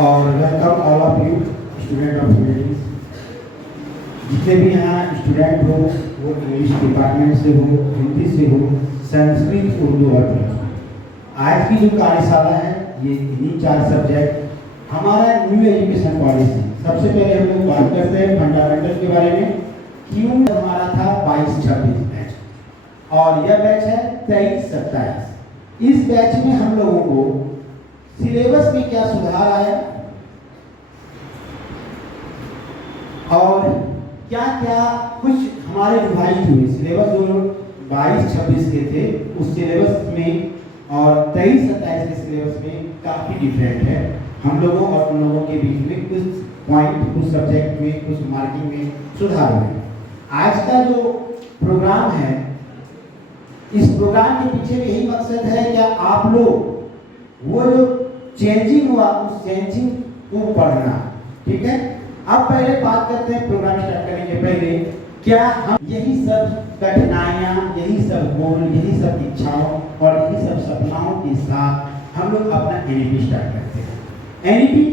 और welcome all of you student of English. जितने भी यहाँ स्टूडेंट हो वो इंग्लिश डिपार्टमेंट से हो, हिंदी से हो, संस्कृत, उर्दू और पंजाबी। आज की जो कार्यशाला है ये इन्हीं 4 सब्जेक्ट हमारा न्यू एजुकेशन पॉलिसी। सबसे पहले हम लोग बात करते हैं फंडामेंटल के बारे में। क्यों हमारा था 22-26 बैच और यह बैच है 23-27। इस बैच में हम लोगों को सिलेबस में क्या सुधार आया और क्या क्या कुछ हमारे रिवाइज हुए। सिलेबस जो 22-26 के थे उस सिलेबस में और 23-27 के सिलेबस में काफ़ी डिफरेंट है। हम लोगों और उन लोगों के बीच में कुछ पॉइंट, कुछ सब्जेक्ट में, कुछ मार्किंग में सुधार हुए। आज का जो प्रोग्राम है, इस प्रोग्राम के पीछे भी यही मकसद है कि आप लोग वो जो चेंजिंग हुआ उस चेंजिंग को पढ़ना। ठीक है, अब पहले बात करते हैं प्रोग्राम स्टार्ट करने के पहले क्या हम यही सब कठिनाइयाँ, यही सब गोल, यही सब इच्छाओं और यही सब सपनाओं के साथ हम लोग अपना एनईपी स्टार्ट करते हैं। एनईपी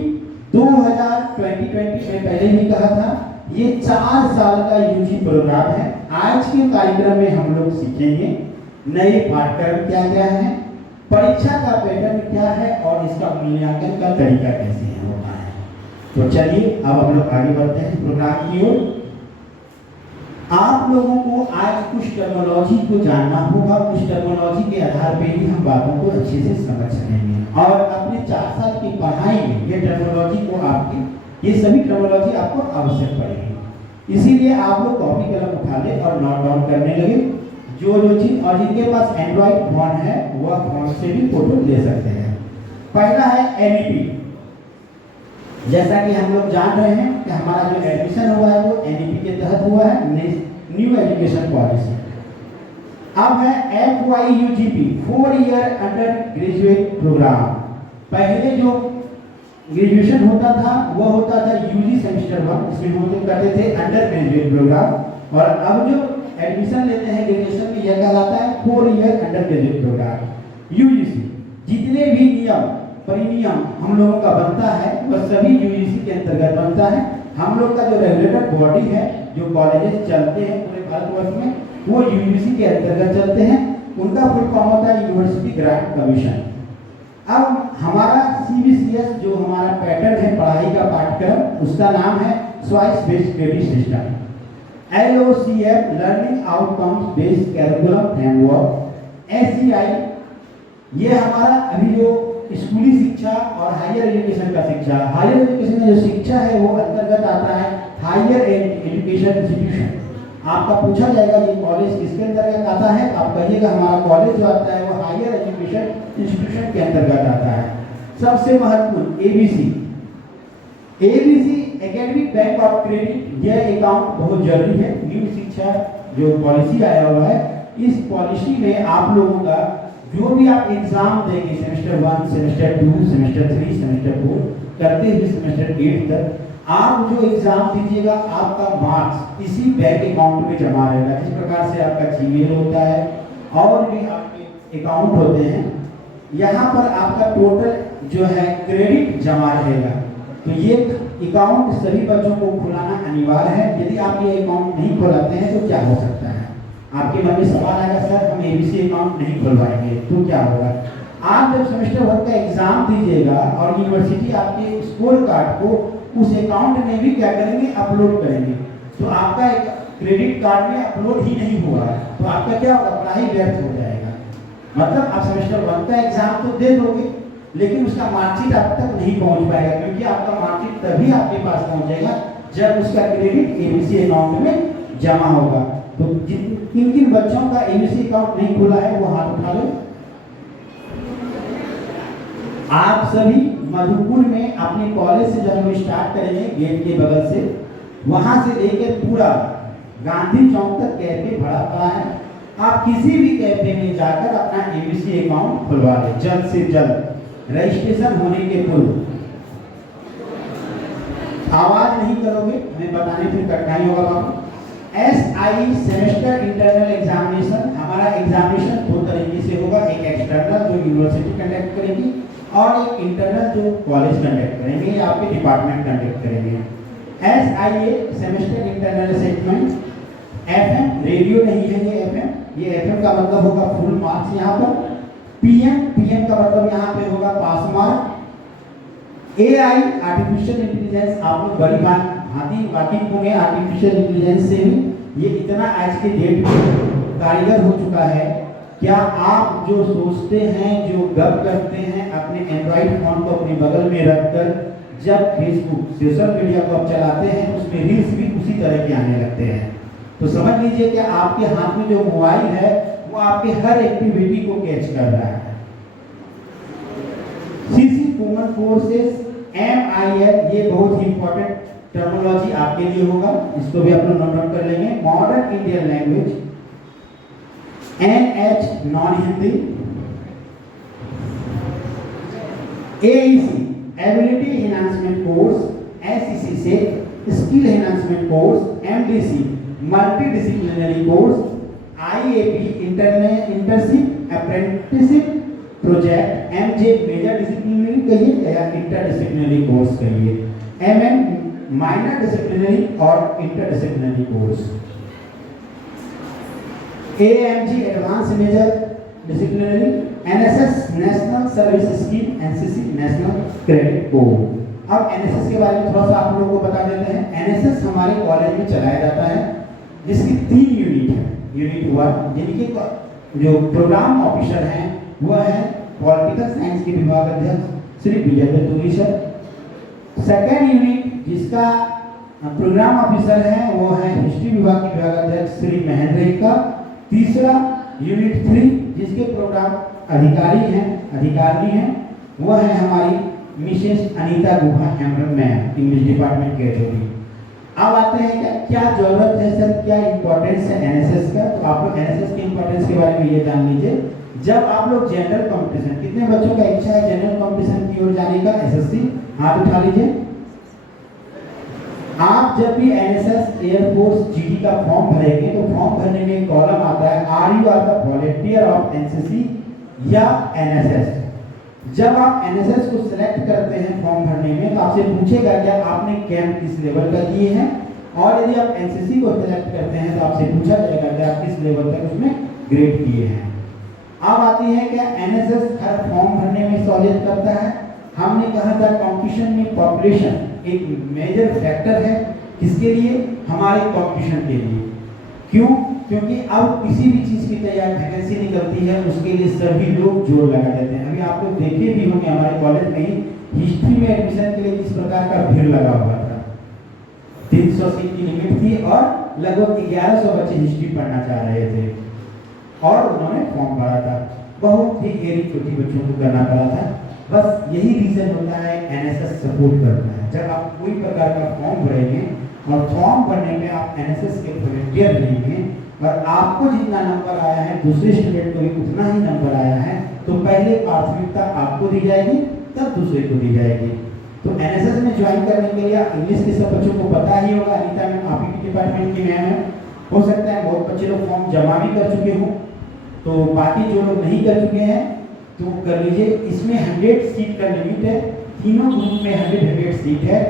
2020 में पहले भी कहा था, ये 4 साल का यूजी प्रोग्राम है। आज के कार्यक्रम में हम लोग सीखेंगे नए पाठ्यक्रम क्या क्या है, परीक्षा का पैटर्न क्या है और इसका मूल्यांकन का तरीका कैसे होता है। तो चलिए अब हम लोग आगे बढ़ते हैं प्रोग्राम की ओर। आप लोगों को आज कुछ टर्मिनोलॉजी को जानना होगा। कुछ टर्मिनोलॉजी के आधार पर ही हम बातों को अच्छे से समझ सकेंगे और अपने 4 साल की पढ़ाई में ये टर्मिनोलॉजी को ये सभी टर्मिनोलॉजी आपको आवश्यक पड़ेगी। इसीलिए आप लोग कॉपी कलम उठा ले और नोट डाउन करने लगे। जो चीज और जिनके पास एंड्रॉइड फोन है वह फोन से भी फोटो ले सकते हैं। पहला है एनईपी। जैसा कि हम लोग जान रहे हैं कि हमारा जो एडमिशन हुआ है वो एनईपी के तहत हुआ है, न्यू एजुकेशन पॉलिसी। अब है FYUGP 4 year undergraduate programme. पहले जो ग्रेजुएशन होता था वह होता था यूजी सेमेस्टर 1, इसमें हम लोग करते थे अंडर ग्रेजुएट प्रोग्राम। और अब जो एडमिशन लेते हैं ग्रेजुएशन में यह कहलाता है 4 year undergraduate programme UGC. जितने भी नियम परिनियम हम लोगों का बनता है वह सभी यूजीसी के अंतर्गत बनता है। हम लोग का जो रेगुलेटर बॉडी है, जो कॉलेजेस चलते हैं पूरे भारतवर्ष में, वो यूजीसी के अंतर्गत चलते हैं। उनका फुल फॉर्म होता है यूनिवर्सिटी ग्रांट कमीशन। अब हमारा सीबीसीएस जो हमारा पैटर्न है पढ़ाई का पाठ्यक्रम, उसका नाम है choice based credit system, LOCF learning outcomes based curriculum framework, SCI। ये हमारा अभी जो स्कूली शिक्षा और हायर एजुकेशन का शिक्षा, हायर एजुकेशन में जो शिक्षा है वो अंतर्गत आता है हायर एजुकेशन इंस्टीट्यूशन। आपका पूछा जाएगा ये कॉलेज किसके अंतर्गत आता है, आप कहिएगा हमारा कॉलेज जो आता है वो हायर एजुकेशन इंस्टीट्यूशन के अंतर्गत आता है। सबसे महत्वपूर्ण ABC academic bank of credit, यह अकाउंट बहुत जरूरी है। न्यू शिक्षा जो पॉलिसी आया हुआ है, इस पॉलिसी में आप लोगों का जो भी आप एग्जाम देंगे सेमेस्टर 1, सेमेस्टर 2, सेमेस्टर 3, सेमेस्टर 4 करते हुए सेमेस्टर 8 तक, आप जो एग्जाम दीजिएगा आपका मार्क्स इसी बैंक अकाउंट में जमा रहेगा। जिस प्रकार से आपका जीमेल होता है और भी आपके अकाउंट होते हैं, यहाँ पर आपका टोटल जो है क्रेडिट जमा रहेगा। तो ये अकाउंट सभी बच्चों को खुलाना अनिवार्य है। यदि आप ये अकाउंट नहीं खुलाते हैं तो क्या हो सकता है, आपके मन में सवाल आएगा सर हम एबीसी अकाउंट नहीं खुलवाएंगे तो क्या होगा। आप जब सेमेस्टर 1 का एग्जाम दीजिएगा और यूनिवर्सिटी आपके स्कोर कार्ड को उस अकाउंट में भी क्या करेंगे, अपलोड करेंगे, तो आपका क्रेडिट कार्ड में अपलोड ही नहीं हुआ तो आपका क्या होगा, पढ़ाई व्यर्थ हो जाएगा। मतलब आप सेमेस्टर 1 का एग्जाम तो दे दोगे लेकिन उसका मार्कशीट आप तक नहीं पहुंच पाएगा, क्योंकि आपका मार्कशीट तभी आपके पास पहुंचेगा जब उसका क्रेडिट एबीसी अकाउंट में जमा होगा। तो किन किन बच्चों का एबीसी अकाउंट नहीं खुला है वो हाथ उठा लो। आप सभी मधुपुर में अपने कॉलेज से जब हम स्टार्ट करेंगे गेट के बगल से, वहां से लेकर पूरा गांधी चौक तक कैफे भरा पड़ा है। आप किसी भी कैफे में जाकर अपना एबीसी अकाउंट खुलवा लें जल्द से जल्द, रजिस्ट्रेशन होने के पूर्व। आवाज नहीं करोगे हमें बताने फिर कठिनाई होगा बाबू। SI सेमेस्टर इंटरनल एग्जामिनेशन, हमारा एग्जामिनेशन 2 तरीके से होगा। एक एक्सटर्नल जो यूनिवर्सिटी कंडक्ट करेगी और एक इंटरनल जो कॉलेज कंडक्ट करेंगे या आपके डिपार्टमेंट कंडक्ट करेंगे। SIA semester internal assessment. FM radio नहीं है ये FM का मतलब होगा फुल मार्क्स यहाँ पर। PM का मतलब यहाँ पे होगा पास मार्क। AI आर्टिफिशियल इंटेलिजेंस, आप लोग बड़ी भांति वाकिफ होंगे आर्टिफिशियल इंटेलिजेंस से भी। ये इतना आज के डेट में कारीगर हो चुका है, क्या आप जो सोचते हैं, जो गप करते हैं अपने एंड्रॉइड फोन को अपने बगल में रखकर जब फेसबुक सोशल मीडिया को आप चलाते हैं उसमें रील्स भी उसी तरह के आने लगते हैं। तो समझ लीजिए कि आपके हाथ में जो मोबाइल है वो आपके हर एक्टिविटी को कैच कर रहा है। CC कॉमन फोर्सेस MIL, ये बहुत ही इंपॉर्टेंट टर्मिनोलॉजी आपके लिए होगा, इसको भी आप लोग नोट डाउन कर लेंगे। Modern Indian language. NH non Hindi. AEC ability enhancement course. SEC से skill enhancement course. MDC multidisciplinary course. IAP internship apprenticeship project. MJ major disciplinary कहिए या इंटरडिसिप्लिनरी कोर्स कहिए। MM माइनर डिसिप्लिनरी और interdisciplinary course. AMG advance major disciplinary. NSS national service scheme. NCC national credit code. अब NSS के बारे में थोड़ा सा आप लोगों को बता देते हैं। NSS हमारे कॉलेज में चलाया जाता है, जिसकी 3 यूनिट है। यूनिट 1 जिनके जो प्रोग्राम ऑफिसर हैं वह है पॉलिटिकल साइंस के विभाग अध्यक्ष श्री विजय तुरी सर। सेकेंड यूनिट जिसका प्रोग्राम ऑफिसर है वो है हिस्ट्री विभाग के विभाग अध्यक्ष श्री महेंद्र का। तीसरा यूनिट 3 जिसके प्रोग्राम अधिकारी हैं वो है हमारी मिसेस अनीता गुहा हेमरम मैम, इंग्लिश डिपार्टमेंट के जो भी। अब आते हैं क्या जरूरत है सर, क्या इंपॉर्टेंस है NSS का। तो आप लोग NSS के इंपॉर्टेंस के बारे में ये जान लीजिए। जब आप लोग जनरल कंपटीशन, कितने बच्चों का इच्छा है जनरल कंपटीशन की ओर जाने का? SSC हाथ उठा लीजिए। आप जब भी NSS एयरफोर्स GD का फॉर्म भरेंगे तो फॉर्म भरने में एक कॉलम आता है are you are the volunteer of NCC या NSS। जब आप NSS को सिलेक्ट करते हैं फॉर्म भरने में तो आपसे पूछेगा क्या आपने कैंप किस लेवल का किए हैं, और यदि आप NCC को सिलेक्ट करते हैं तो आपसे पूछा जाएगा कि आप किस लेवल तक उसमें ग्रेड किए हैं। अब आती है क्या NSS हर फॉर्म भरने में सहूलियत करता है। हमने कहा था कंपटीशन में पॉपुलेशन एक मेजर फैक्टर है, किसके लिए? हमारे कंपटीशन के लिए। क्यों? क्योंकि अब किसी भी चीज की तैयार वैकेंसी निकलती है उसके लिए सभी लोग जोर लगा देते हैं। अभी आप लोग देखे भी होंगे हमारे कॉलेज में हिस्ट्री में एडमिशन के लिए किस प्रकार का भीड़ लगा हुआ था। 300 सीट की लिमिट थी और लगभग 1100 बच्चे हिस्ट्री पढ़ना चाह रहे थे और उन्होंने फॉर्म भरा था। बहुत ही गरीब छोटी बच्चों को करना पड़ा था। बस यही रीजन होता है NSS सपोर्ट करता है। जब आप कोई प्रकार का फॉर्म भरेंगे और फॉर्म भरने में आप NSS के वॉलंटियर रहेंगे और आपको जितना नंबर आया है दूसरे स्टूडेंट को भी उतना ही नंबर आया है तो पहले प्राथमिकता आपको दी जाएगी तब दूसरे को दी जाएगी। तो NSS में ज्वाइन करने के लिए इंग्लिश के सब बच्चों को पता ही होगा। अनीता मैम आप ही डिपार्टमेंट की मैम है, हो सकता है बहुत बच्चे लोग फॉर्म जमा भी कर चुके हों, तो बाकी जो लोग नहीं कर चुके हैं तो कर लीजिए। इसमें 100 सीट का लिमिट है, तीनों ग्रुप में 100 सीट है।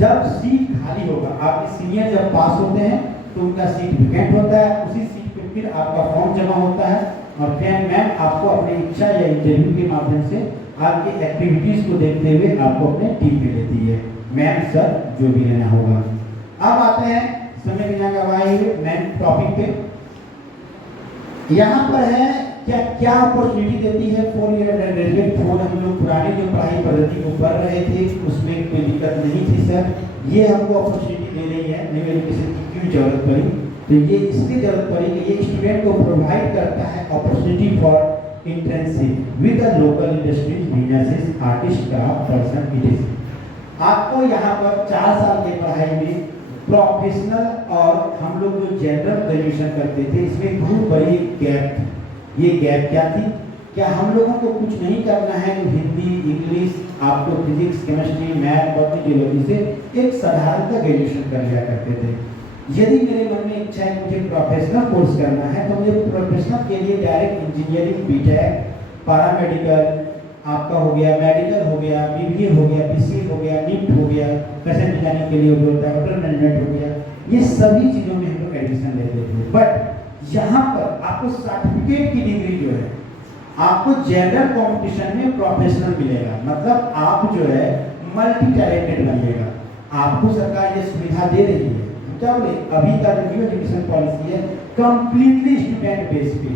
जब सीट खाली होगा, आपके सीनियर जब पास होते हैं तो उनका सीट वैकेंट होता है, उसी सीट पे फिर आपका फॉर्म जमा होता है और फिर मैम आपको अपनी इच्छा या इंटरव्यू के माध्यम से आपकी एक्टिविटीज को देखते हुए आपको अपने टीम में लेती है, मैम सर जो भी लेना होगा। अब आते हैं समय बिना गवाए हुए मेन टॉपिक पे। यहाँ पर है क्या अपॉर्चुनिटी देती है 4 ईयर ग्रेजुएट 4। हम लोग पुरानी जो पढ़ाई पद्धति को पढ़ रहे थे उसमें कोई दिक्कत नहीं थी सर, ये हमको अपॉर्चुनिटी दे रही है न्यू एजुकेशन की क्यों जरूरत पड़ी? तो ये इसलिए जरूरत पड़ी कि ये स्टूडेंट को प्रोवाइड करता है opportunity for internship with the local industries businesses artist craft person it is. आपको यहाँ पर 4 साल की पढ़ाई में प्रोफेशनल और हम लोग जो जनरल ग्रेजुएशन करते थे इसमें बहुत बड़ी गैप थी। ये गैप क्या थी? क्या हम लोगों को कुछ नहीं करना है तो हिंदी इंग्लिश आपको physics chemistry math botany geology से एक साधारण ग्रेजुएशन कर लिया करते थे। यदि मेरे मन में इच्छा है मुझे प्रोफेशनल कोर्स करना है तो मुझे प्रोफेशनल के लिए डायरेक्ट इंजीनियरिंग, बीटेक, पैरामेडिकल आपका हो गया, मेडिकल हो गया, बीबीए हो गया, पीसीए हो गया, नीट हो गया, फैशन डिजाइनिंग के लिए होता है, होटल मैनेजमेंट हो गया, ये सभी चीज़ों में हम लोग एडमिशन लेते थे। बट यहाँ पर आपको सर्टिफिकेट की डिग्री जो है आपको जनरल कंपटीशन में प्रोफेशनल मिलेगा, मतलब आप जो है मल्टी टैलेंटेड बनिएगा। आपको सरकार ये सुविधा दे रही है। क्या बोले, अभी का जो न्यू एजुकेशन पॉलिसी है कंप्लीटली स्टूडेंट बेस पे,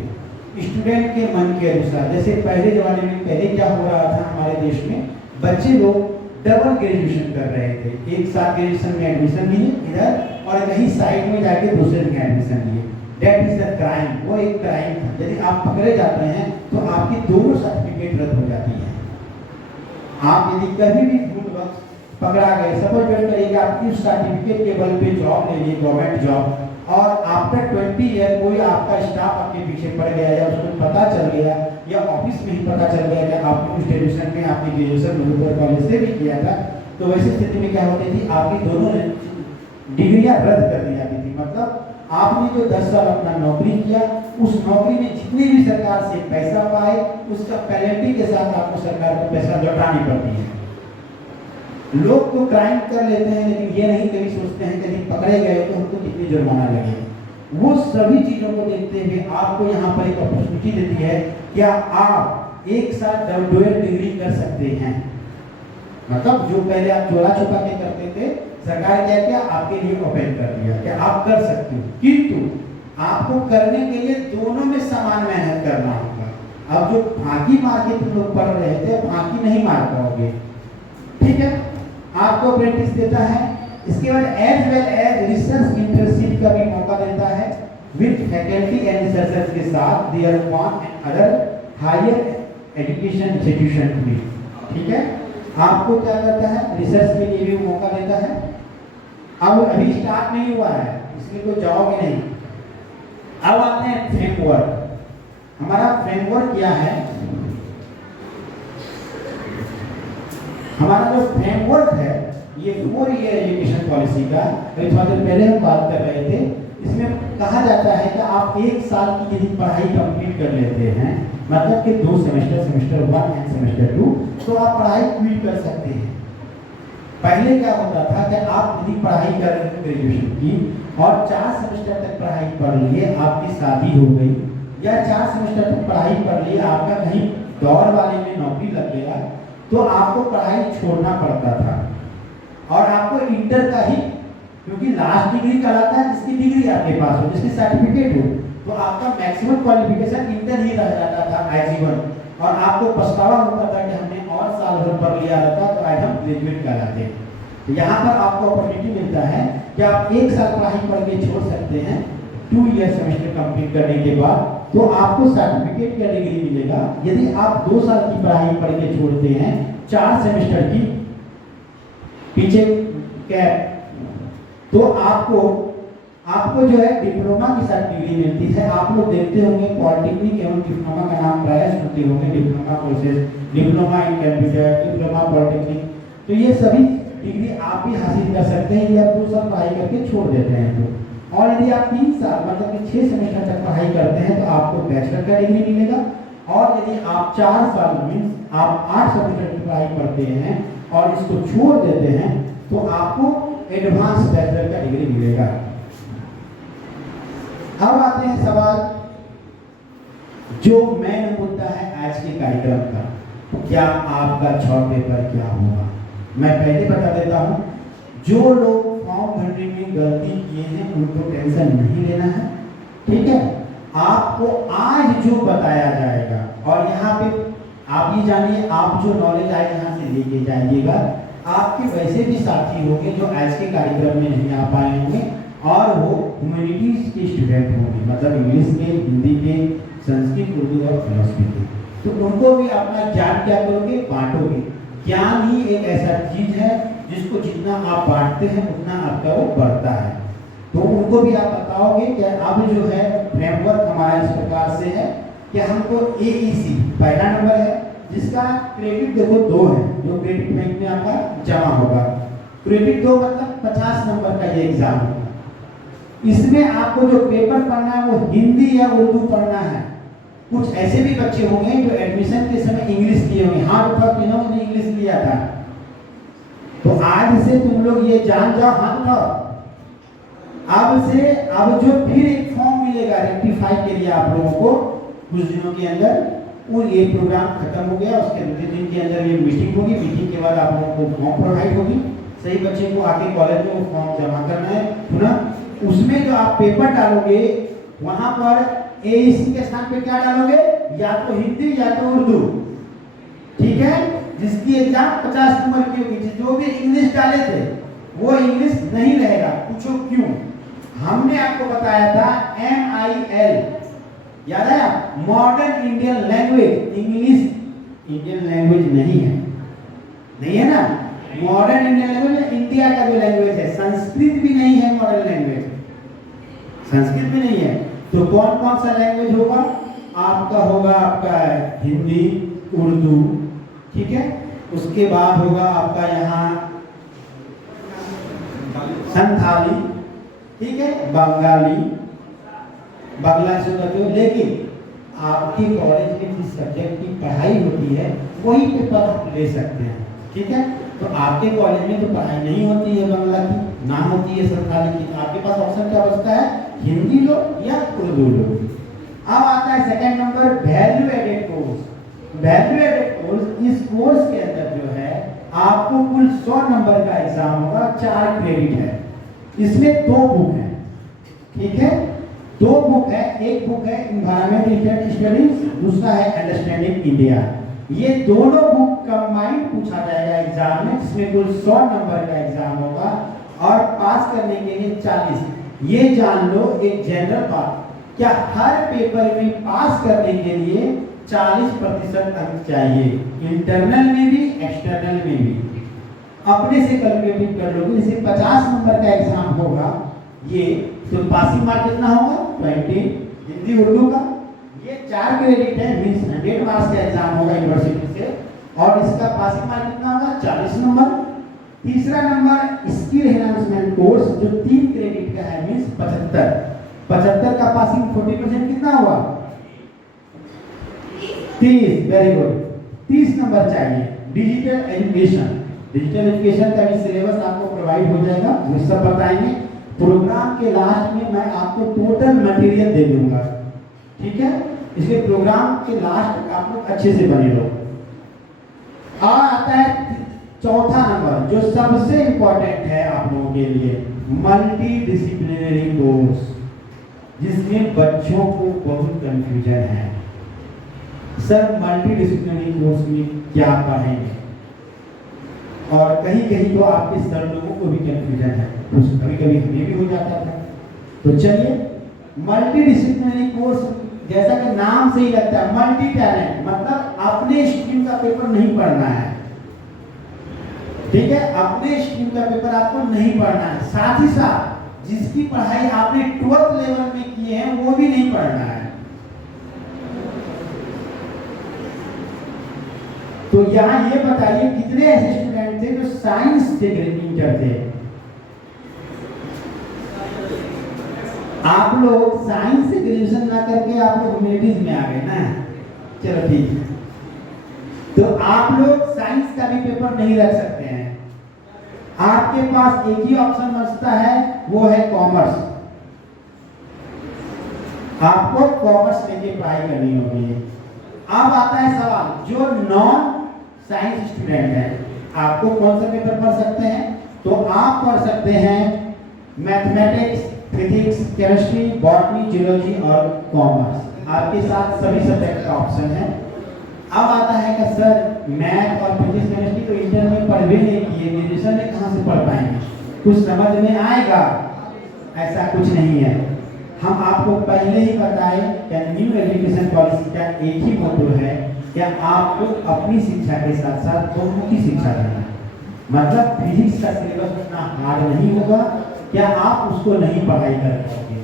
स्टूडेंट के मन के अनुसार। जैसे पहले जमाने में पहले क्या हो रहा था हमारे देश में, बच्चे लोग डबल ग्रेजुएशन कर रहे थे, एक साथ ग्रेजुएशन में एडमिशन लिए इधर और कहीं साइड में जाके दूसरे में एडमिशन लिए। दैट इज द क्राइम, वो एक क्राइम था। यदि आप पकड़े जाते हैं तो आपकी दोनों सर्टिफिकेट रद्द हो जाती है। आप यदि कभी भी भूल वक्त पकड़ा गए, सपोज करिए कि आपकी सर्टिफिकेट के बल पे जॉब ले लिए, गवर्नमेंट जॉब, और आफ्टर 20 ईयर कोई आपका स्टाफ आपके पीछे पड़ गया या उसको पता चल गया या ऑफिस में ही पता चल गया कि आपने उस ग्रेजुएशन में आपने ग्रेजुएशन मधुपुर कॉलेज से भी किया था, तो वैसी स्थिति में क्या होती थी, आपकी दोनों डिग्रियां रद्द कर दी जाती थी। मतलब आपने जो 10 साल अपना नौकरी किया, उस नौकरी में जितने भी सरकार से पैसा पाए उसका पेनल्टी के साथ आपको सरकार को पैसा लौटानी पड़ती है। लोग तो क्राइम कर लेते हैं लेकिन ये नहीं कभी सोचते हैं कि यदि पकड़े गए तो हमको कितनी जुर्माना लगे। वो सभी चीज़ों को देखते हुए आपको यहाँ पर एक अपॉर्चुनिटी देती है, क्या आप एक साथ डबल डिग्री कर सकते हैं। मतलब जो पहले आप चोरा छुपा के करते थे, सरकार क्या किया आपके लिए ओपन कर दिया कि आप कर सकते हो, किंतु आपको करने के लिए दोनों में समान मेहनत करना होगा। अब जो फांकी मार के तुम लोग पढ़ रहे थे, फांकी नहीं मार पाओगे, ठीक है। आपको अप्रेंटिस देता है, इसके बाद as well as research internship का भी मौका देता है विद फैकल्टी एंड रिसर्चर्स के साथ their one and other higher education institution भी, ठीक है। आपको क्या करता है, रिसर्च के लिए भी मौका देता है। अब अभी स्टार्ट नहीं हुआ है, इसलिए कोई जाओगे नहीं। अब आते हैं फ्रेमवर्क। हमारा फ्रेमवर्क क्या है, हमारा जो फ्रेमवर्क है ये 4 ईयर एजुकेशन पॉलिसी का, अभी थोड़ा देर पहले हम बात कर रहे थे। इसमें कहा जाता है कि आप एक साल की यदि पढ़ाई कंप्लीट कर लेते हैं, मतलब कि 2 सेमेस्टर, सेमेस्टर 1 एंड सेमेस्टर 2, तो आप पढ़ाई क्विट कर सकते हैं। पहले क्या होता था कि आप यदि पढ़ाई कर रहे थे ग्रेजुएशन की और 4 सेमेस्टर तक पढ़ाई पढ़ लिए, आपकी शादी हो गई, या 4 सेमेस्टर तक पढ़ाई पढ़ लिए, आपका कहीं दौड़ वाले में नौकरी लग गया, तो आपको पढ़ाई छोड़ना पड़ता था और आपको इंटर का ही, क्योंकि लास्ट डिग्री कहलाता है जिसकी डिग्री आपके पास हो, जिसकी सर्टिफिकेट हो, तो आपका मैक्सिमम क्वालिफिकेशन इंटर ही रह जाता था आजीवन, और आपको पछतावा होता था कि हमने और साल भर पढ़ लिया रहता तो आज हम ग्रेजुएट कहलाते। तो यहाँ पर आपको अपॉर्चुनिटी मिलता है कि आप 1 साल पढ़ाई पढ़ के छोड़ सकते हैं, 2 ईयर सेमेस्टर कंप्लीट करने के बाद, तो आपको सर्टिफिकेट का डिग्री मिलेगा। यदि आप 2 साल की पढ़ाई पढ़ के छोड़ते हैं, 4 सेमेस्टर की पीछे कैप, तो आपको जो है डिप्लोमा की साथ डिग्री मिलती है। आप लोग देखते होंगे पॉलिटेक्निक एवं डिप्लोमा का नाम प्राय सुनते होंगे, diploma courses, diploma in computer, diploma polytechnic, तो ये सभी डिग्री आप भी हासिल कर सकते हैं या 2 साल पढ़ाई करके छोड़ देते हैं तो। और यदि आप 3 साल मतलब कि 6 सेमेस्टर तक पढ़ाई करते हैं तो आपको बैचलर का डिग्री मिलेगा, और यदि आप 4 साल मीन्स आप 8 सेमेस्टर की पढ़ाई करते हैं और इसको छोड़ देते हैं तो आपको एडवांस बैचलर का डिग्री मिलेगा। अब आते हैं सवाल जो मेन मुद्दा है आज के कार्यक्रम का, क्या आपका 6 पेपर क्या होगा। मैं पहले बता देता हूं, जो लोग फॉर्म भरने में गलती किए हैं उनको टेंशन नहीं लेना है, ठीक है। आपको आज जो बताया जाएगा, और यहाँ पे आप ये जानिए, आप जो नॉलेज आज यहाँ से लेके जाइएगा, आपके वैसे भी साथी होंगे जो आज के कार्यक्रम में नहीं आ पाए होंगे और वो ह्यूमैनिटीज के स्टूडेंट होंगे, मतलब इंग्लिश के, हिंदी के, संस्कृत, उर्दू और फिलोसफी के। तो उनको भी अपना ज्ञान क्या करोगे, बांटोगे। ज्ञान ही एक ऐसा चीज है जिसको जितना आप बांटते हैं उतना आपका वो बढ़ता है। तो उनको भी आप बताओगे कि अब जो है फ्रेमवर्क हमारा इस प्रकार से है कि हमको AEC पहला नंबर है, जिसका क्रेडिट देखो 2 है, जो क्रेडिट बैंक में आपका जमा होगा। क्रेडिट 2 मतलब 50 नंबर का ये एग्जाम होगा। इसमें आपको जो पेपर पढ़ना है वो हिंदी या उर्दू पढ़ना है। कुछ ऐसे भी बच्चे होंगे जो एडमिशन के समय इंग्लिश लिए होंगे, हाथ उठा के इन्होंने इंग्लिश लिया था, तो आज से तुम लोग ये जान जाओ, हाथ उठाओ। अब जो फिर एक फॉर्म मिलेगा रेक्टिफाई के लिए आप लोगों को कुछ दिनों के अंदर, और ये प्रोग्राम खत्म हो गया, उसके 2 दिन के अंदर ये मीटिंग होगी, मीटिंग के बाद आप लोगों को फॉर्म प्रोवाइड होगी। सही बच्चे को आके कॉलेज में वो फॉर्म जमा करना है, सुना। उसमें जो आप पेपर डालोगे वहां पर एसी के स्थान पे क्या डालोगे, या तो हिंदी या तो उर्दू, ठीक है। जिसकी एग्जाम 50 नंबर की होगी, जो भी इंग्लिश डाले थे वो इंग्लिश नहीं रहेगा। पूछो क्यों? हमने आपको बताया था MIL, याद है, modern Indian language. English Indian language नहीं है, नहीं है ना। मॉडर्न इंडियन लैंग्वेज इंडिया का जो लैंग्वेज है, संस्कृत भी नहीं है मॉडर्न लैंग्वेज, संस्कृत भी नहीं है। तो कौन कौन सा लैंग्वेज होगा आपका? होगा आपका हिंदी, उर्दू, ठीक है। उसके बाद होगा आपका यहाँ संथाली, ठीक है, बंगाली, बांग्ला से करते हो। लेकिन आपके कॉलेज में जिस सब्जेक्ट की पढ़ाई होती है वही पेपर आप ले सकते हैं, ठीक है। तो आपके कॉलेज में तो पढ़ाई नहीं होती है बांग्ला की, ना होती है संथाली की, आपके पास ऑप्शन क्या बचता है? हिंदी लो या उर्दू लो। अब आता है second number, value added course. Value added course, इस कोर्स के अंदर जो है आपको कुल 100 नंबर का एग्जाम होगा, 4 क्रेडिट है। इसमें 2 बुक है, ठीक है, 2 बुक है। एक बुक है एनवायरमेंटल स्टडीज, दूसरा है अंडरस्टैंडिंग इंडिया। ये दोनों बुक कंबाइंड पूछा जाएगा एग्जाम में, जिसमें कुल 100 नंबर का एग्जाम होगा और पास करने के लिए 40। ये जान लो एक जनरल बात, क्या हर पेपर में पास करने के लिए 40% अंक चाहिए, इंटरनल में भी एक्सटर्नल में भी। अपने से कैलकुलेट कर लोगे, जैसे 50 नंबर का एग्जाम होगा ये, तो पासिंग मार्क कितना होगा? 20 हिंदी उर्दू का। ये 4 क्रेडिट है, मींस 100 मार्क्स का एग्जाम होगा यूनिवर्सिटी से, और इसका पासिंग मार्क कितना होगा? 40 नंबर। तीसरा नंबर स्किल एनहांसमेंट कोर्स, जो 3 क्रेडिट का है, मींस 75 का पासिंग 40% कितना हुआ? 30। वेरी गुड, 30 नंबर चाहिए। डिजिटल एजुकेशन, डिजिटल एजुकेशन का भी सिलेबस आपको प्रोवाइड हो जाएगा, वो सब बताएंगे। प्रोग्राम के लास्ट में मैं आपको टोटल मटेरियल दे दूंगा, ठीक है। इसलिए प्रोग्राम के लास्ट आप लोग अच्छे से बने रहो। और आता है चौथा नंबर, जो सबसे इंपॉर्टेंट है आप लोगों के लिए, मल्टी डिसिप्लिनरी कोर्स, जिसमें बच्चों को बहुत कंफ्यूजन है। सर मल्टी डिसिप्लिनरी कोर्स में क्या पढ़ेंगे, और कहीं कहीं तो आपके सर लोगों को भी कंफ्यूजन है, कभी कभी हमें भी हो जाता था। तो चलिए, मल्टी डिसिप्लिनरी कोर्स, जैसा कि नाम से ही लगता है मल्टी टैलेंट, मतलब अपने स्ट्रीम का पेपर नहीं पढ़ना है, ठीक है। अपने स्ट्रीम का पेपर आपको नहीं पढ़ना है, साथ ही साथ जिसकी पढ़ाई आपने 12th लेवल में किए हैं वो भी नहीं पढ़ना है। तो यहाँ ये बताइए कितने ऐसे स्टूडेंट थे जो साइंस से इंटर थे? आप लोग साइंस से ग्रेजुएशन ना करके आप लोग ह्यूमैनिटीज में आ गए ना, चलो ठीक है। तो आप लोग साइंस का भी पेपर नहीं रख सकते हैं, आपके पास एक ही ऑप्शन बचता है, वो है कॉमर्स। आपको कॉमर्स लेके पढ़ाई करनी होगी। अब आता है सवाल, जो नॉन साइंस स्टूडेंट है, आपको कौन सा पेपर पढ़ सकते हैं? तो आप पढ़ सकते हैं mathematics, physics, chemistry, botany, geology और कॉमर्स। आपके साथ सभी सब्जेक्ट का ऑप्शन है। अब आता है कि सर मैथ और फिजिक्स केमिस्ट्री तो इंटर में पढ़ भी नहीं किए, ग्रेजुएशन में कहाँ से पढ़ पाएंगे, कुछ समझ में आएगा? ऐसा कुछ नहीं है। हम आपको पहले ही बताए कि न्यू एजुकेशन पॉलिसी का एक ही मोटो है, क्या आपको अपनी शिक्षा के साथ साथ बहुमुखी शिक्षा देना है। मतलब फिजिक्स का सिलेबस उतना हार्ड नहीं होगा, क्या आप उसको नहीं पढ़ाई कर पाओगे,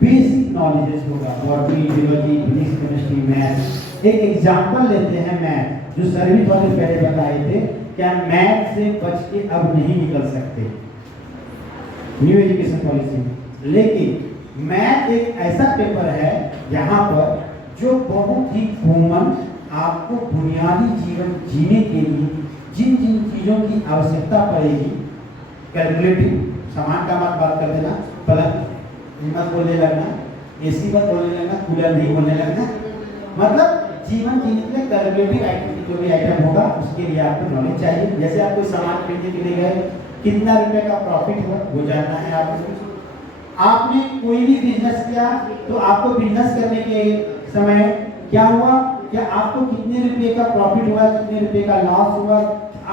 बेसिक नॉलेजेस होगा, botany, geology, physics, chemistry, math. एक एग्जांपल लेते हैं मैथ, जो सर भी थोड़े पहले बताए थे, क्या मैथ से बच के अब नहीं निकल सकते न्यू एजुकेशन पॉलिसी में? लेकिन मैथ एक ऐसा पेपर है यहाँ पर जो बहुत ही कॉमन आपको बुनियादी जीवन जीने के लिए जिन जिन चीज़ों की आवश्यकता पड़ेगी, कैलकुलेटिव सामान का मत बात कर देना, पलंग मत बोलने लगना, एसी मत बोलने लगना, कूलर नहीं बोलने लगना, मतलब जीवन जीने के लिए कैलकुलेटिव आइटम जो भी आइटम होगा उसके लिए आपको नॉलेज चाहिए। जैसे आप कोई सामान खरीदने के लिए गए, कितना रुपए का प्रॉफिट हुआ वो जानना है आपको। आपने कोई भी बिजनेस किया तो आपको बिजनेस करने के समय क्या हुआ, क्या आपको कितने रुपए का प्रॉफिट हुआ, कितने रुपए का लॉस हुआ।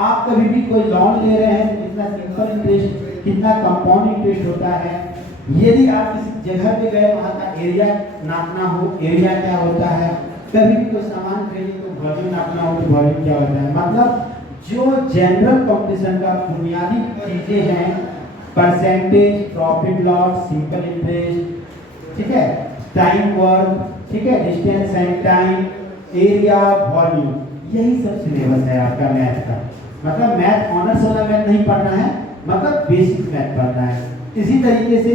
आप कभी भी कोई लोन ले रहे हैं, कितना सिंपल इंटरेस्ट, कितना कंपाउंड इंटरेस्ट होता है। यदि आप किसी जगह पे गए, वहाँ का एरिया नापना हो, एरिया क्या होता है। कभी भी कोई सामान खरीदे तो वॉल्यूम नापना हो तो वॉल्यूम क्या होता है। मतलब जो जनरल कंपटीशन का बुनियादी चीजें हैं, percentage, profit loss, simple interest, ठीक है, टाइम वर्क, ठीक है, distance and time, area, volume, यही सब सिलेबस है आपका मैथ का। मतलब मैथ ऑनर्स वाला मैथ नहीं पढ़ना है, मतलब बेसिक मैथ पढ़ना है। इसी तरीके से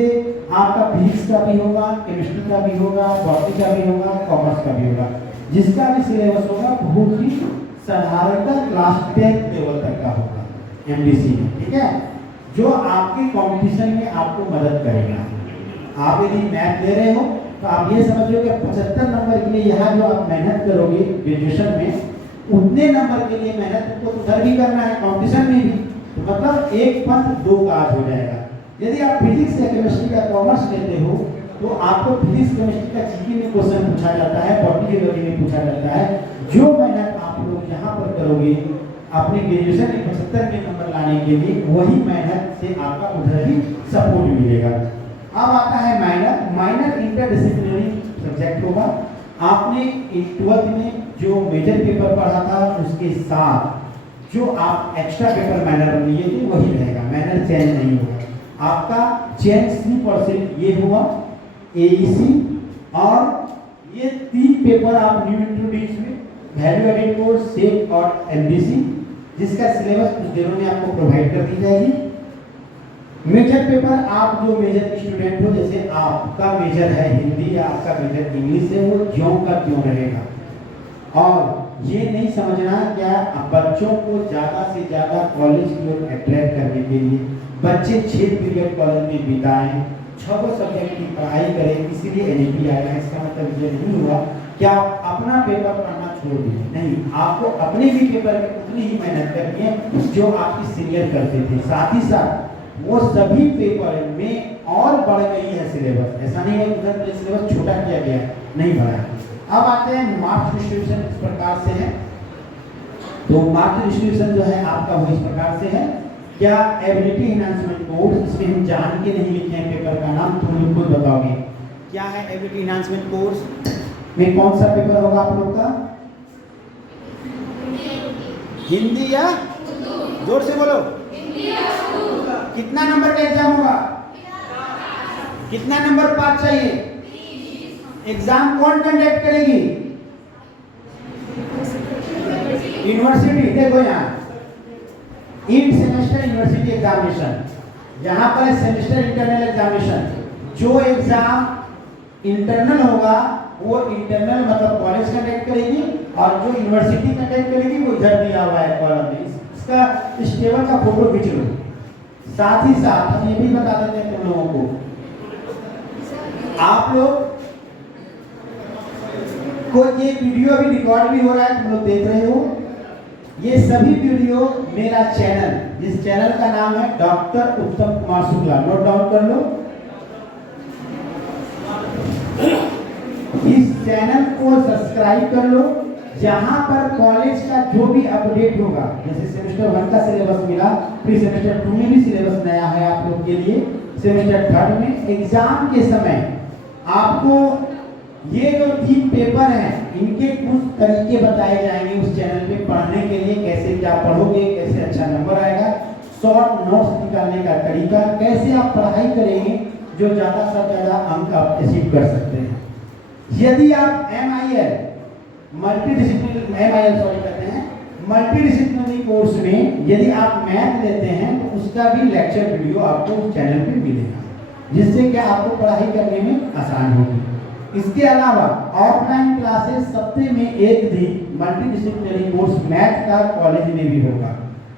आपका फिजिक्स का भी होगा, केमिस्ट्री का भी होगा, बॉटनी का भी होगा, कॉमर्स का भी होगा। जिसका भी सिलेबस होगा बहुत ही साधारणतः क्लास 10 लेवल तक का होगा एमडीसी में, ठीक है, जो आपके कंपटीशन में आपको मदद करेगा। आप यदि मैथ ले रहे हो तो आप ये समझो कि 75 नंबर के लिए यहाँ जो आप मेहनत करोगे ग्रेजुएशन में, उतने नंबर के लिए मेहनत तुमको उधर भी करना है कंपटीशन में भी। तो मतलब एक पंथ दो काज हो जाएगा। यदि आप फिजिक्स या केमिस्ट्री या कॉमर्स लेते हो तो आपको फिजिक्स केमिस्ट्री का जीके में क्वेश्चन पूछा जाता है, बॉटनी के में पूछा जाता है। जो मेहनत आप लोग यहाँ पर करोगे अपने ग्रेजुएशन में 75 के नंबर लाने के लिए, वही मेहनत से आपका उधर भी सपोर्ट मिलेगा। अब आता है माइनर इंटरडिसिप्लिनरी सब्जेक्ट होगा। आपने 12th में जो मेजर पेपर पढ़ा था उसके साथ जो आप एक्स्ट्रा पेपर माइनर लिए थे वही रहेगा, माइनर चेंज नहीं होगा। आपका चेंज 3% ये हुआ एईसी, और ये 3 पेपर आप न्यू इंट्रोड्यूस में वैल्यू एडेड कोर्स, सेट और एमडीसी, जिसका सिलेबस कुछ दिनों में आपको प्रोवाइड कर दी जाएगी। मेजर पेपर आप जो मेजर स्टूडेंट हो, जैसे आपका मेजर है हिंदी या आपका मेजर इंग्लिश है, वो ज्यों का त्यों रहेगा। और ये नहीं समझना क्या बच्चों को ज़्यादा से ज़्यादा कॉलेज की ओर अट्रैक्ट करने के लिए बच्चे 6 पीरियड कॉलेज में बिताएं, 6 सब्जेक्ट की पढ़ाई करें, इसीलिए एनईपी आएगा। इसका मतलब ये नहीं हुआ कि आप अपना पेपर पढ़ना छोड़ दीजिए, नहीं, आपको अपने भी पेपर में उतनी ही मेहनत करनी है जो आपकी सीनियर करते थे। साथ ही साथ वो सभी पेपर में और बढ़ गई है सिलेबस, ऐसा नहीं है उधर सिलेबस छोटा किया गया, नहीं बढ़ा है। अब आते हैं मार्क्स डिस्ट्रीब्यूशन इस प्रकार से है। तो मार्क्स डिस्ट्रीब्यूशन जो है आपका वो इस प्रकार से है। क्या एबिलिटी एनहांसमेंट कोर्स, इसमें हम जान के नहीं लिखे हैं पेपर का नाम, तुम लोग खुद बताओगे क्या है एबिलिटी एनहांसमेंट कोर्स में कौन सा पेपर होगा आप लोग का? हिंदी या जोर से बोलो। कितना नंबर का एग्जाम होगा? कितना नंबर पास चाहिए? एग्जाम कौन कंडक्ट करेगी? यूनिवर्सिटी। देखो यहाँ इन सेमेस्टर यूनिवर्सिटी एग्जामिनेशन, यहाँ पर सेमेस्टर इंटरनल एग्जामिनेशन। जो एग्जाम इंटरनल होगा वो इंटरनल मतलब कॉलेज कंडक्ट करेगी, और जो यूनिवर्सिटी कंडक्ट करेगी वो इधर दिया हुआ है कॉलम में। इसका इस टेबल का फोटो खींच लो। साथ ही साथ हम ये भी बता देते हैं तुम लोगों को, आप लोग को ये वीडियो अभी रिकॉर्ड भी हो रहा है, तुम लोग देख रहे हो। ये सभी वीडियो मेरा चैनल, जिस चैनल का नाम है डॉक्टर उत्तम कुमार शुक्ला, नोट डाउन कर लो। इस चैनल को सब्सक्राइब कर लो, जहां पर कॉलेज का जो भी अपडेट होगा, जैसे सेमेस्टर 1 का सिलेबस मिला, फिर सेमेस्टर 2 में भी सिलेबस नया है आप लोग के लिए, सेमेस्टर 3 में एग्जाम के समय आपको ये जो 3 पेपर हैं इनके कुछ तरीके बताए जाएंगे उस चैनल पे पढ़ने के लिए। कैसे क्या पढ़ोगे, कैसे अच्छा नंबर आएगा, शॉर्ट नोट्स निकालने का तरीका, कैसे आप पढ़ाई करेंगे जो ज़्यादा से ज़्यादा अंक आप अचीव कर सकते हैं। यदि आप मल्टीडिसिप्लिनरी कोर्स में यदि आप मैथ लेते हैं तो उसका भी लेक्चर वीडियो आपको उस चैनल पे मिलेगा। जिससे कि आपको पढ़ाई करने में आसान होगी। इसके अलावा ऑफलाइन क्लासेस सप्ताह में एक दिन मल्टीडिसिप्लिनरी कोर्स मैथ का कॉलेज में भी होगा,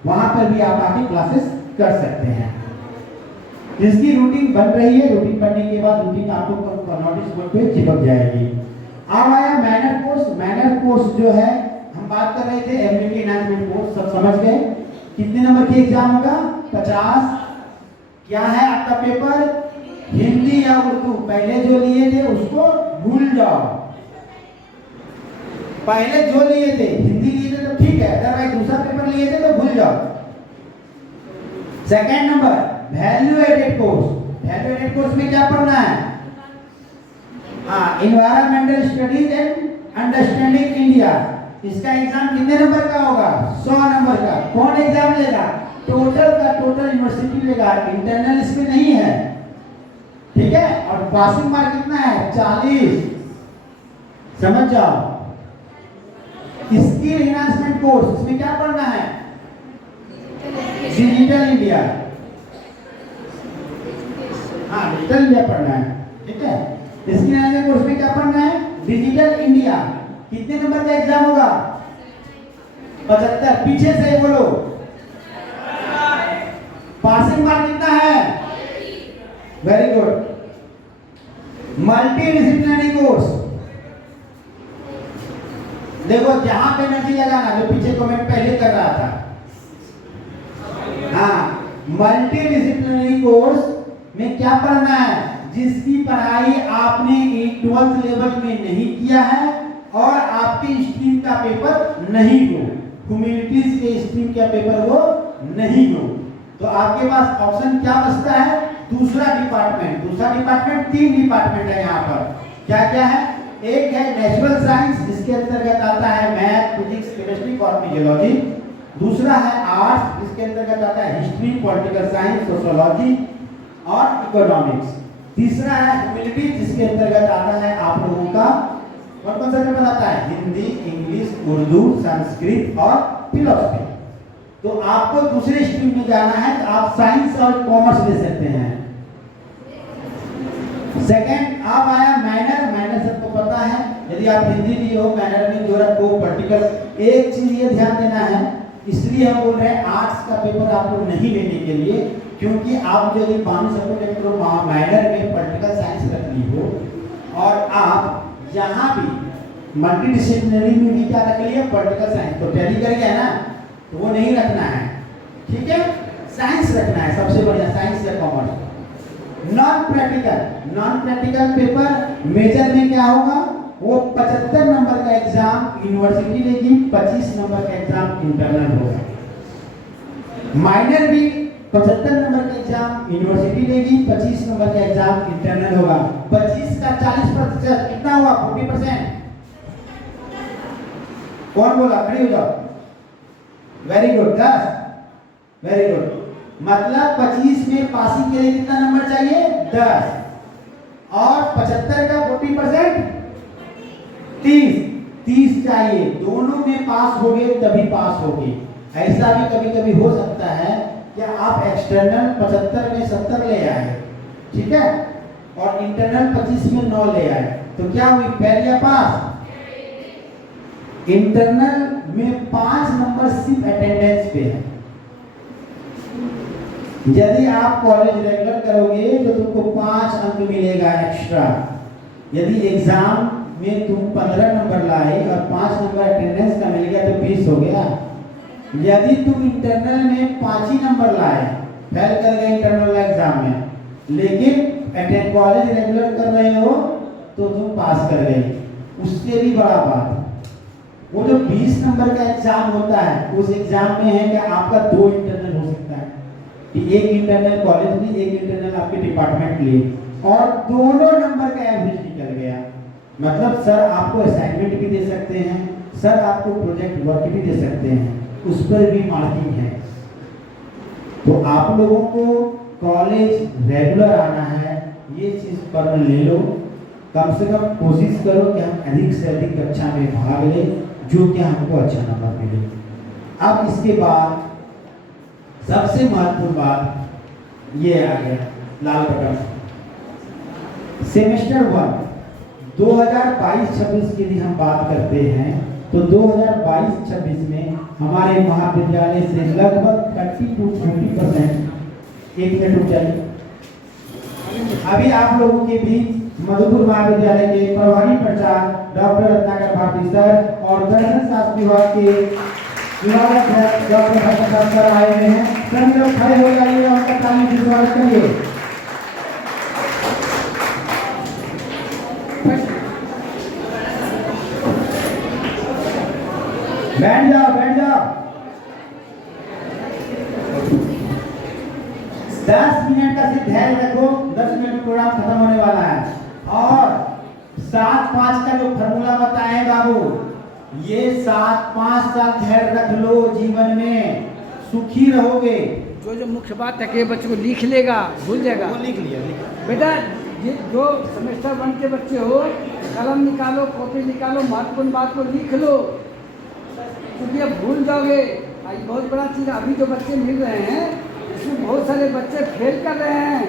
वहां पर भी आप आके क्लासेस कर सकते हैं। इसकी रूटीन बन रही है, रूटीन बनने के बाद रूटीन आपको नोटिस बोर्ड पे चिपक जाएगी। अब आया मैनर कोर्स। मैनर कोर्स जो है हम बात कर रहे थे एबिलिटी एनहांसमेंट कोर्स, सब समझ गए। कितने नंबर की एग्जाम होगा? 50। क्या है आपका पेपर? हिंदी या उर्दू। पहले जो लिए थे उसको भूल जाओ, पहले जो लिए थे हिंदी लिए थे तो ठीक है, अदरवाइज दूसरा पेपर लिए थे तो भूल जाओ। Second number value added course. Value added course में क्या पढ़ना है? Environmental studies and understanding India. इसका एग्जाम कितने नंबर का होगा? 100 नंबर का। कौन एग्जाम लेगा? टोटल का टोटल यूनिवर्सिटी लेगा, इंटरनल इसमें नहीं है, ठीक है। और पासिंग मार्क कितना है? 40। समझ जाओ। स्किल एनहांसमेंट कोर्स, इसमें क्या पढ़ना है? Digital India. डिजिटल इंडिया पढ़ना है, ठीक है। स्किल एनहांसमेंट कोर्स में क्या पढ़ना है? Digital India. कितने नंबर का एग्जाम होगा? 75। पीछे से बोलो। पासिंग मार्क कितना है? Very good. Multi disciplinary course, देखो जहां पे एनर्जी लगाना, जो पीछे कमेंट पहले कर रहा था। मल्टी डिसिप्लिनरी कोर्स में क्या पढ़ना है? जिसकी पढ़ाई आपने 12th लेवल में नहीं किया है और आपके स्ट्रीम का पेपर नहीं हो, ह्यूमैनिटीज के स्ट्रीम का पेपर वो नहीं हो, तो आपके पास ऑप्शन क्या बचता है? दूसरा डिपार्टमेंट। दूसरा डिपार्टमेंट 3 डिपार्टमेंट है यहाँ पर। क्या क्या है? एक है नेचुरल साइंस, जिसके अंतर्गत आता है math, physics, chemistry, botany, geology. दूसरा है आर्ट्स, जिसके अंतर्गत आता है हिस्ट्री, पॉलिटिकल साइंस, सोशियोलॉजी और इकोनॉमिक्स। तीसरा है ह्यूमैनिटीज, जिसके अंतर्गत आता है आप लोगों का कौन सा पेपर आता है? हिंदी, इंग्लिश, उर्दू, संस्कृत और फिलोसफी। तो आपको दूसरे स्ट्रीम में जाना है तो आप साइंस और कॉमर्स ले सकते हैं। सेकंड अब आया मैनर। मैनर सबको पता है, यदि आप हिंदी लिए हो मैनर में जो रखो पर्टिकुलर एक चीज ये ध्यान देना है, इसलिए हम बोल रहे हैं आर्ट्स का पेपर आप लोग नहीं लेने के लिए, क्योंकि आप यदि 5 सब्जेक्ट मैनर में पॉलिटिकल साइंस रख ली हो और आप यहाँ भी मल्टीडिसिप्लिनरी में भी क्या रख लिया? पॉलिटिकल साइंस, तो टैली कर गया ना, तो वो नहीं रखना है, ठीक है। साइंस रखना है, सबसे बढ़िया साइंस या commerce. Non practical paper major में क्या होगा? वो 75 नंबर का एग्जाम यूनिवर्सिटी लेगी, 25 नंबर का एग्जाम इंटरनल होगा। माइनर भी 75 नंबर का एग्जाम यूनिवर्सिटी लेगी, 25 नंबर का एग्जाम इंटरनल होगा। 25 का 40% कितना हुआ? 40%। कौन बोला? खड़ी हो जाओ। Very good, 10। Very good. मतलब 25 में पासिंग के लिए कितना नंबर चाहिए? 10। और 75 का 40% 30 चाहिए। दोनों में पास हो गए तभी पास होगी। ऐसा भी कभी कभी हो सकता है कि आप एक्सटर्नल 75 में 70 ले आए, ठीक है, और इंटरनल 25 में 9 ले आए, तो क्या हुई? फेल या पास? इंटरनल में 5 नंबर सिर्फ अटेंडेंस पे है। यदि आप कॉलेज रेगुलर करोगे तो तुमको 5 अंक मिलेगा एक्स्ट्रा। यदि एग्जाम में तुम 15 नंबर लाए और 5 नंबर अटेंडेंस का मिल गया तो 20 हो गया। यदि तुम इंटरनल में 5 ही नंबर लाए, फेल कर गए इंटरनल एग्जाम में, लेकिन अटेंड कॉलेज रेगुलर कर रहे हो तो तुम पास कर गए। उससे भी बड़ा बात, वो जो 20 नंबर का एग्जाम होता है, उस एग्जाम में है कि आपका 2 इंटरनल हो सकता है, कि एक इंटरनल कॉलेज में, एक इंटरनल आपके डिपार्टमेंट लिए, और दोनों नंबर का एवरेज निकल गया। मतलब सर आपको असाइनमेंट भी दे सकते हैं, सर आपको प्रोजेक्ट वर्क भी दे सकते हैं, उस पर भी मार्किंग है। तो आप लोगों को कॉलेज रेगुलर आना है, ये चीज पर ले लो। कम से कम कोशिश करो कि हम अधिक से अधिक कक्षा में भाग लें, जो कि हमको अच्छा नंबर मिले। अब इसके बाद सबसे महत्वपूर्ण बात ये आ गया, लाल बटन। सेमेस्टर 1 2022-26 की यदि हम बात करते हैं तो 2022-26 में हमारे महाविद्यालय से लगभग 30 to 40%, एक मिनट रुक जाइए, अभी आप लोगों के बीच मधुपुर महाविद्यालय के प्रभारी प्राचार्य डॉक्टर रत्नाकर भारती सर और दर्शन शास्त्र विभाग के विभागाध्यक्ष डॉक्टर हर्षवर्धन सर आए हुए हैं। सभी लोग खड़े हो जाइए और उनका ताली से स्वागत करिए। बैठ जाओ, बैठ जाओ। 10 मिनट का सिर्फ धैर्य रखो, 10 मिनट में प्रोग्राम खत्म होने वाला है। और 7-5 का जो फॉर्मूला बताए बाबू, ये 7-5 साल धैर्य रख लो, जीवन में सुखी रहोगे। जो मुख्य बात है कि बच्चे को लिख लेगा, भूल जाएगा। वो लिख लिया बेटा, ये जो सेमेस्टर 1 के बच्चे हो, कलम निकालो, कॉपी निकालो, महत्वपूर्ण बात को लिख लो, क्योंकि अब भूल जाओगे। बहुत बड़ा चीज़ अभी जो बच्चे मिल रहे हैं, इसमें बहुत सारे बच्चे फेल कर रहे हैं।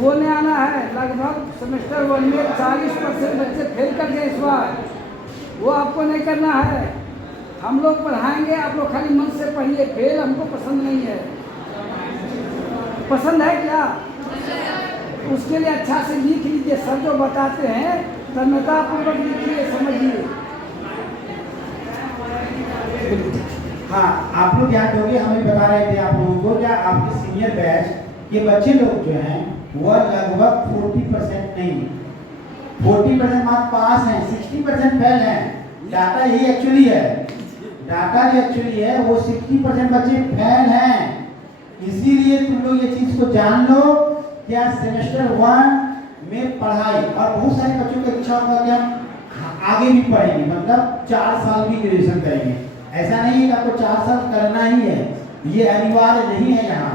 वो नहीं आना है, लगभग सेमेस्टर 1 में 40% बच्चे फेल कर गए इस बार। वो आपको नहीं करना है, हम लोग पढ़ाएंगे, आप लोग खाली मन से पढ़िए। फेल हमको पसंद नहीं है। पसंद है क्या? उसके लिए अच्छा से लिख लीजिए, सर जो बताते हैं तन्मयतापूर्वक लिखिए, समझिए। हाँ, आप लोग याद होंगे, हमें बता रहे थे आप लोगों को, क्या आपके सीनियर बैच ये बच्चे लोग जो हैं वह लगभग 40% नहीं, 40% मार्क्स पास हैं, 60% फेल हैं। डाटा यही एक्चुअली है, डाटा जो एक्चुअली है वो 60% बच्चे फेल हैं। इसीलिए तुम लोग ये चीज को जान लो, क्या सेमेस्टर 1 में पढ़ाई, और बहुत सारे बच्चों की इच्छा होगा कि हम आगे भी पढ़ेंगे, मतलब 4 साल भी ग्रेजुएशन करेंगे। ऐसा नहीं है कि आपको 4 साल करना ही है, ये अनिवार्य नहीं है। यहाँ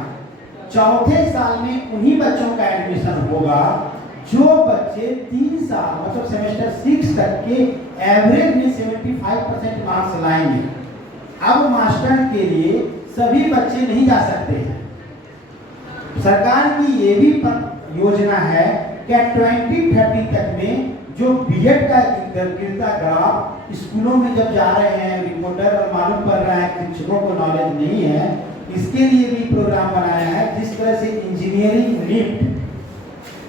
4थे साल में उन्हीं बच्चों का एडमिशन होगा जो बच्चे 3 साल मतलब सेमेस्टर 6 तक के एवरेज में 75% मार्क्स लाएंगे। अब मास्टर के लिए सभी बच्चे नहीं जा सकते हैं। सरकार की ये भी योजना है कि 2030 तक में जो बीएड का गिरता ग्राफ स्कूलों में जब जा रहे हैं रिपोर्टर, और मालूम पड़ रहा है शिक्षकों को नॉलेज नहीं है, इसके लिए भी प्रोग्राम बनाया है। जिस तरह से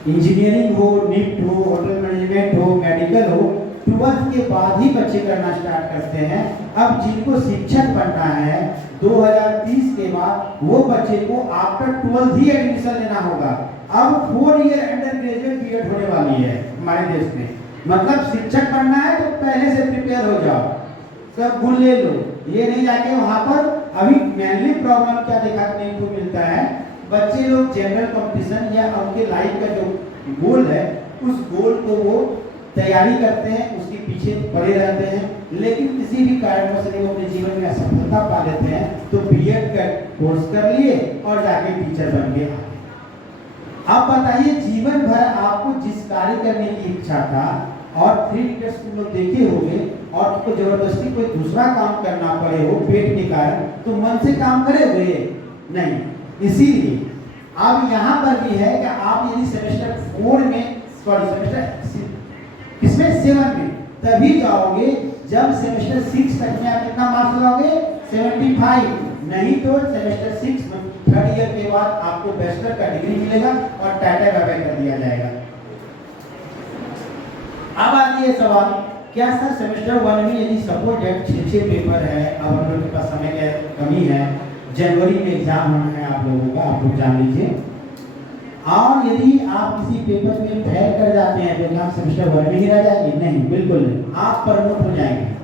इंजीनियरिंग हो, निफ्ट हो, होटल मैनेजमेंट हो, मेडिकल हो, 12th के बाद ही बच्चे करना स्टार्ट करते हैं। अब जिनको शिक्षक बनना है 2030 के बाद, वो बच्चे को आफ्टर 12th ही एडमिशन लेना होगा। अब 4 ईयर अंडर ग्रेजुएट बीएड होने वाली है हमारे देश में। मतलब शिक्षक बनना है तो पहले से प्रिपेयर हो जाओ, सब गुण ले लो। ये नहीं जाके वहाँ पर अभी मेनली प्रॉब्लम क्या देखने को मिलता है, बच्चे लोग जनरल कंपटीशन या उनके लाइफ का जो गोल है उस गोल को वो तैयारी करते हैं, उसके पीछे पड़े रहते हैं, लेकिन किसी भी कारणवश वो अपने जीवन में असफलता पा लेते हैं तो बीएड का कोर्स कर लिए और जाके टीचर बन गए। आप बताइए, जीवन भर आपको जिस कार्य करने की इच्छा था और 3 इडियट्स तुम लोग देखे होंगे और तुमको जबरदस्ती कोई दूसरा काम करना पड़े हो पेट के कारण, तो मन से काम करे हुए नहीं। इसीलिए अब यहाँ पर भी है कि आप यदि सेमेस्टर 4 में, सॉरी सेमेस्टर किसमें 7 में तभी जाओगे जब सेमेस्टर 6 तक में आप कितना मार्क्स लाओगे, 75। नहीं तो सेमेस्टर 6 में 3rd ईयर के बाद आपको बैचलर का डिग्री मिलेगा और टाटा बाय कर दिया जाएगा। अब आती है सवाल, क्या सर सेमेस्टर 1 में यदि सपोज 6 पेपर है, अब हम लोग के पास समय की कमी है, जनवरी में एग्जाम होना है आप लोगों का, आप लोग जान लीजिए, और यदि आप किसी पेपर में फेल कर जाते हैं तो क्या सेमेस्टर 1 में ही रह जाएंगे? नहीं, बिल्कुल नहीं, आप प्रमोट हो जाएंगे।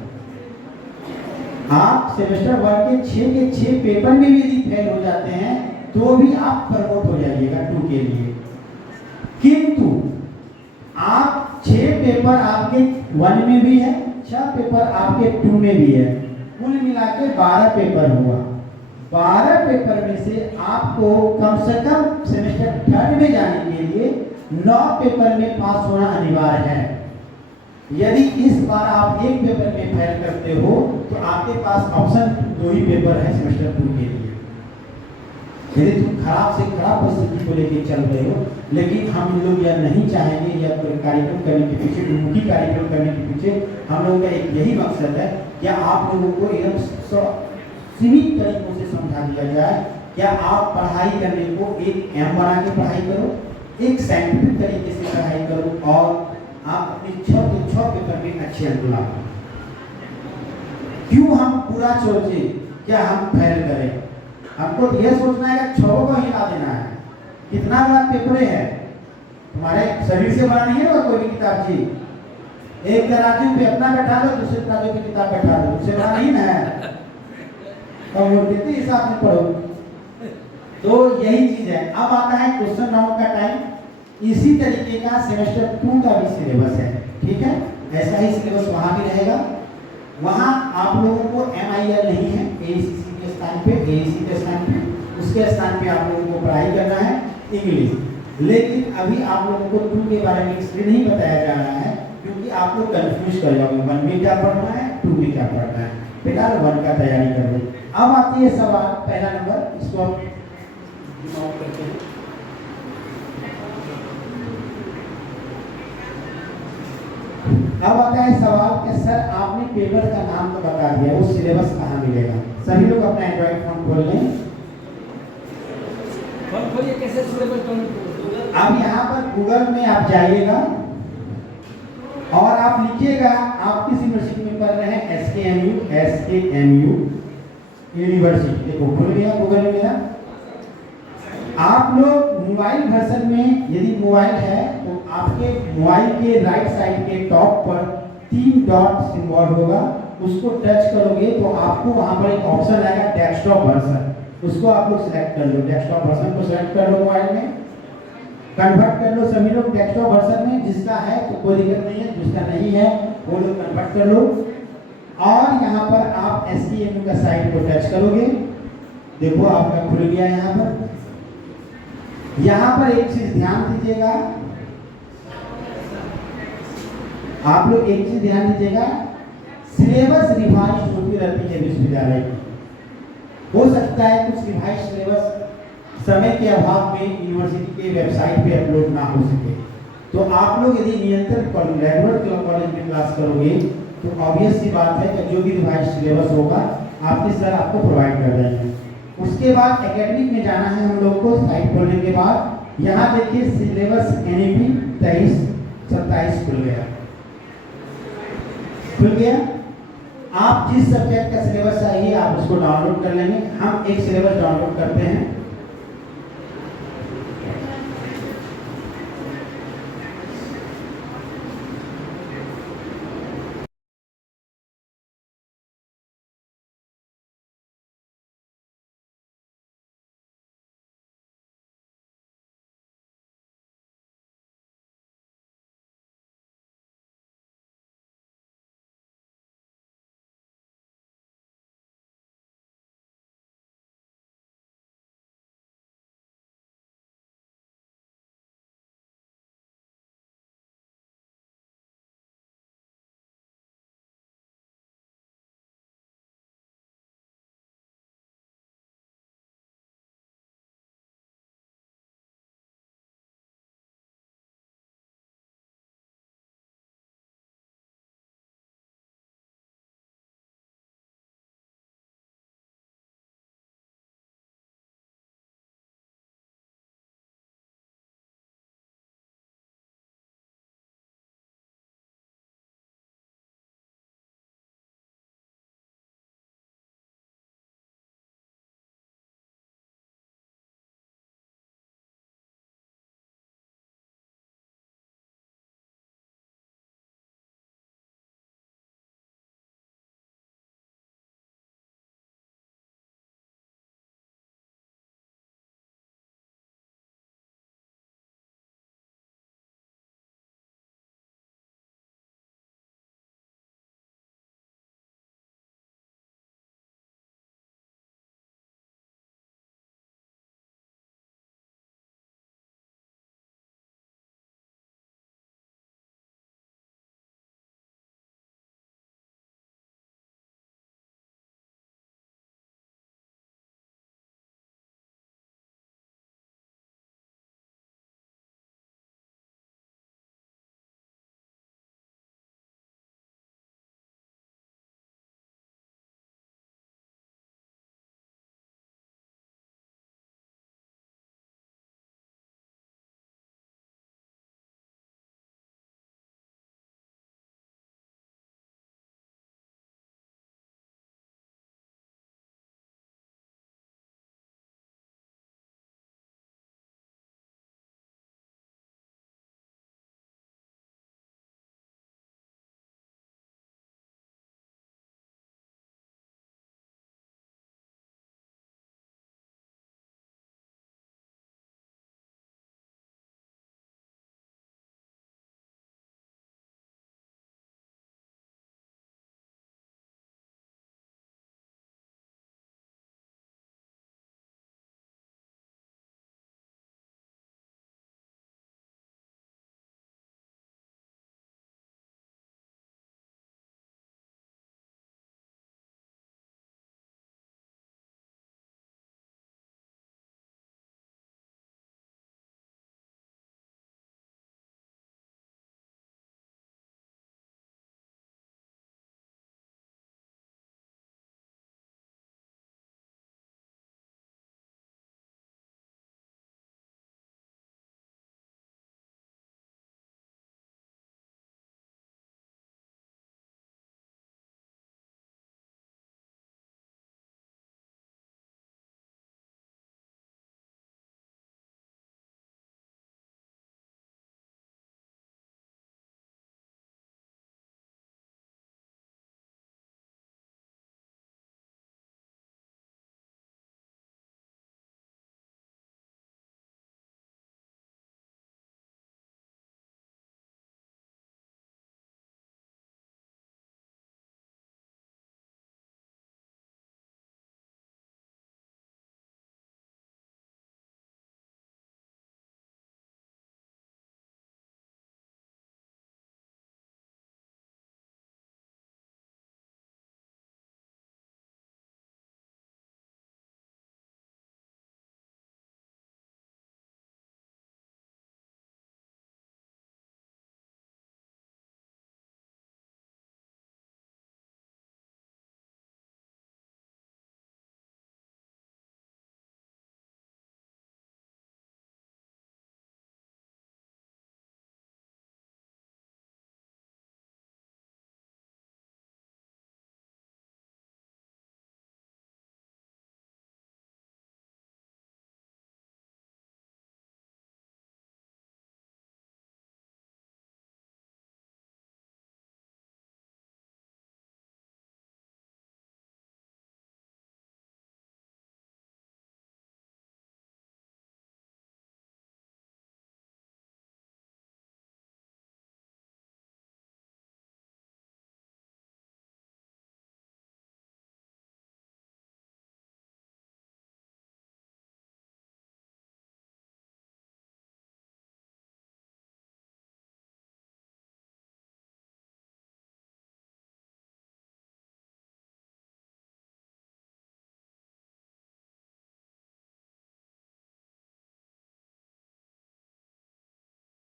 आप सेमेस्टर 1 के 6 पेपर में भी यदि फेल हो जाते हैं तो भी आप प्रमोट हो जाइएगा 2 के लिए। किंतु आप 6 पेपर आपके 1 में भी है, 6 पेपर आपके 2 में भी है, कुल मिला के 12 पेपर हुआ। 12 पेपर में से आपको कम से कम सेमेस्टर 3rd में जाने के लिए 9 पेपर में पास होना अनिवार्य है। यदि इस बार आप एक पेपर में फेल करते हो तो आपके पास ऑप्शन 2 ही पेपर है सेमेस्टर 2 के लिए। यदि तुम खराब से खराब परिस्थिति को लेकर चल रहे हो लेकिन हम लोग यह नहीं चाहेंगे, यह कार्यक्रम करने के पीछे, उनकी कार्यक्रम करने के पीछे हम लोगों का एक यही मकसद है, क्या आप लोगों को एकदम सीमित तरीकों से समझा दिया जाए। क्या आप पढ़ाई करने को एक एम बना के पढ़ाई करो, एक साइंटिफिक तरीके से पढ़ाई करो और आप अपने 6 पेपर में अच्छे अंक लाओ। क्यों हम पूरा सोचे, क्या हम फेल करें? हमको यह सोचना है कि 6 को हिला देना है। कितना बड़ा पेपर है, तुम्हारे शरीर से बड़ा नहीं है और कोई भी किताब जी। एक तराजू पे अपना बैठा दो, दूसरे तराजू पे किताब बैठा दो, उससे बड़ा नहीं ना है। और मूर्ति के हिसाब से पढ़ो। तो यही चीज है। अब आता है क्वेश्चन राउंड का टाइम। इसी तरीके का सेमेस्टर 2 का भी सिलेबस है, ठीक है। ऐसा ही सिलेबस वहाँ भी रहेगा। वहाँ आप लोगों को MIL नहीं है, AACC के स्थान पे, AAC के स्थान पे, उसके स्थान पे आप लोगों को पढ़ाई करना है इंग्लिश। लेकिन अभी आप लोगों को 2 के बारे में इसलिए नहीं बताया जा रहा है क्योंकि आप लोग कंफ्यूज कर जाओगे 1 में क्या पढ़ना है, 2 में क्या पढ़ना है। फिलहाल 1 का तैयारी कर लो। अब आती है सवाल पहला नंबर, इसको नोट करते हैं। अब आता है सवाल कि सर आपने पेपर का नाम तो बता दिया, वो सिलेबस कहाँ मिलेगा? सभी लोग अपना एंड्रॉइड फोन खोल लें। खोलिए, कैसे सिलेबस डाउनलोड? अब यहाँ पर गूगल में आप जाइएगा और आप लिखिएगा आप किस यूनिवर्सिटी में पढ़ रहे हैं, SKMU यूनिवर्सिटी। देखो खुल गया गूगल में मेरा। आप लोग मोबाइल वर्जन में यदि मोबाइल है तो आपके मोबाइल के राइट साइड के टॉप पर 3 डॉट सिंबल होगा, उसको टच करोगे तो आपको वहां पर एक ऑप्शन आएगा डेस्कटॉप वर्जन। उसको आप लोग सिलेक्ट कर लो, डेस्कटॉप वर्जन को सिलेक्ट कर लो, मोबाइल में कन्वर्ट कर लो। सभी लोग डेस्कटॉप वर्जन में, जिसका है तो कोई दिक्कत नहीं है, जिसका नहीं है वो लोग कन्वर्ट कर लो। और यहाँ पर आप SKMU का साइट को टच करोगे, देखो आपका खुल गया। यहाँ पर एक चीज ध्यान दीजिएगा, आप लोग एक चीज ध्यान दीजिएगा, सिलेबस रिवाइज होती रहती है विश्वविद्यालय की। हो सकता है कुछ रिवाइज सिलेबस समय के अभाव में यूनिवर्सिटी के वेबसाइट पे अपलोड ना हो सके, तो आप लोग यदि नियंत्रण रेगुलर कॉलेज में क्लास करोगे तो ऑब्वियस सी बात है कि जो भी रिवाइज सिलेबस होगा आपके सर आपको प्रोवाइड कर देंगे। उसके बाद एकेडमिक में जाना है हम लोग को। साइट खोलने के बाद यहाँ देखिए सिलेबस NEP 23-27 खुल गया। आप जिस सब्जेक्ट का सिलेबस चाहिए आप उसको डाउनलोड कर लेंगे। हम एक सिलेबस डाउनलोड करते हैं।